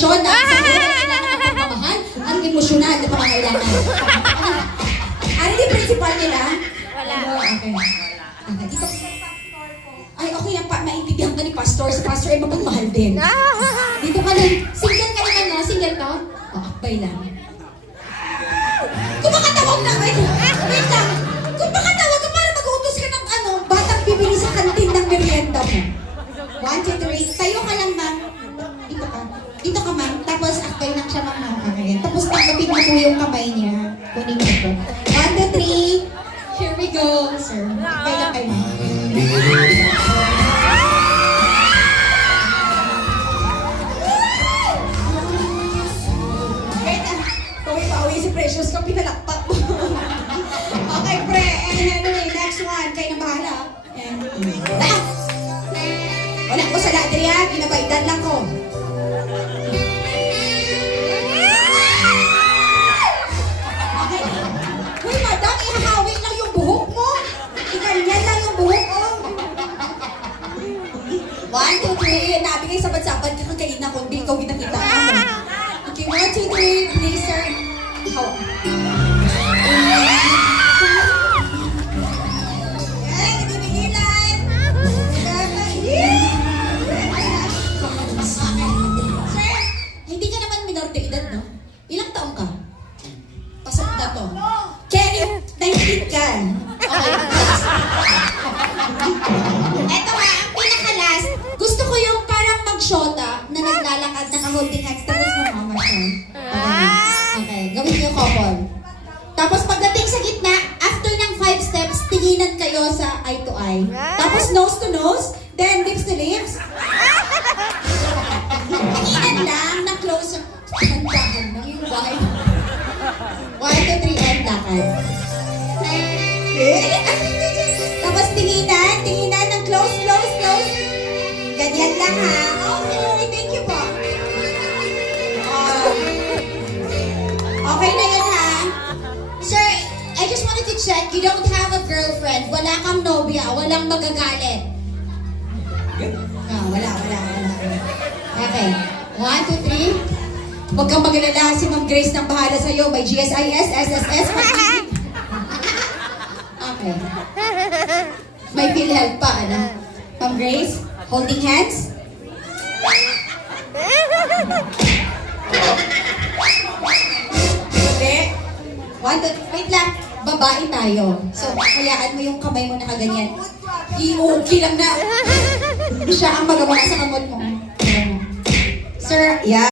sitwasyon na sa buhay kailangan ng pagmamahal at emosyonal na pangangailangan. Ano yung principal nila? Wala. Okay. Okay. Dito. Ay, okay lang pa. Maintindihan ka ni Pastor. Si Pastor ay mapagmahal din. Dito ka lang. Single ka naman, no? Single to? Akbay lang. Kung makatawag na, wait lang. Kung makatawag ka para mag-uutos ka ng batang bibili sa kantin ng merienda mo. 1, 2, 3. Tayo ka lang, ma'am. Dito ka. Dito ka, ma'am. Tapos, akbay lang siya, ma'am. Okay. Tapos, tanggapin mo po yung kamay niya. Kunin mo po. 1, 2, 3. Here we go, sir. Akbay lang kayo, ma'am. Pauwi si Precious ko, pinalakpak mo. Okay, pre. And Henry, next one. Kayo na bahala. And, wala ko sa Adrian, pinabaidan lang ko. Okay. Uy, madam, ihahawi lang yung buhok mo. Iganyan lang yung buhok mo. 1, 2, 3. Nabigay sa bansaban ka kayo na kundi ikaw kita-kita. Okay, 1, 2, 3. Please, sir. Ay, hindi pigilan. Sir, hindi ka naman minor de edad, no? Ilang taong ka? Pasok na to. Kenny, 19 ka. Okay. Eto nga, ang pinaka-last. Gusto ko yung parang mag-shota na naglalakad, naka-holding hands, tapos mamamasyal. Okay, gawin niyo couple. Tapos pagdating sa gitna, after ng 5 steps, tinginan kayo sa eye to eye. Tapos nose to nose, then lips to lips. Tinginan lang na closer. Handahan lang yung wide. 1, 2, 3, and lakad. Tapos tinginan ng close. Ganyan lang ha. Okay, thank you po. Okay na yan ha. Sir, I just wanted to check, you don't have a girlfriend, wala kang nobya, walang magagalit. Wala. Okay. 1, 2, 3. Huwag kang magalala, si Ma'am Grace nang bahala sa'yo. May GSIS, SSS, Okay. May PhilHealth pa, ano? Ma'am Grace, holding hands. Hindi. 1, 2, wait lang. Babae tayo. So, kayaan mo yung kamay mo na kaganyan. I-okay lang na. Siya ang magawa sa kamot mo. Sir, yeah.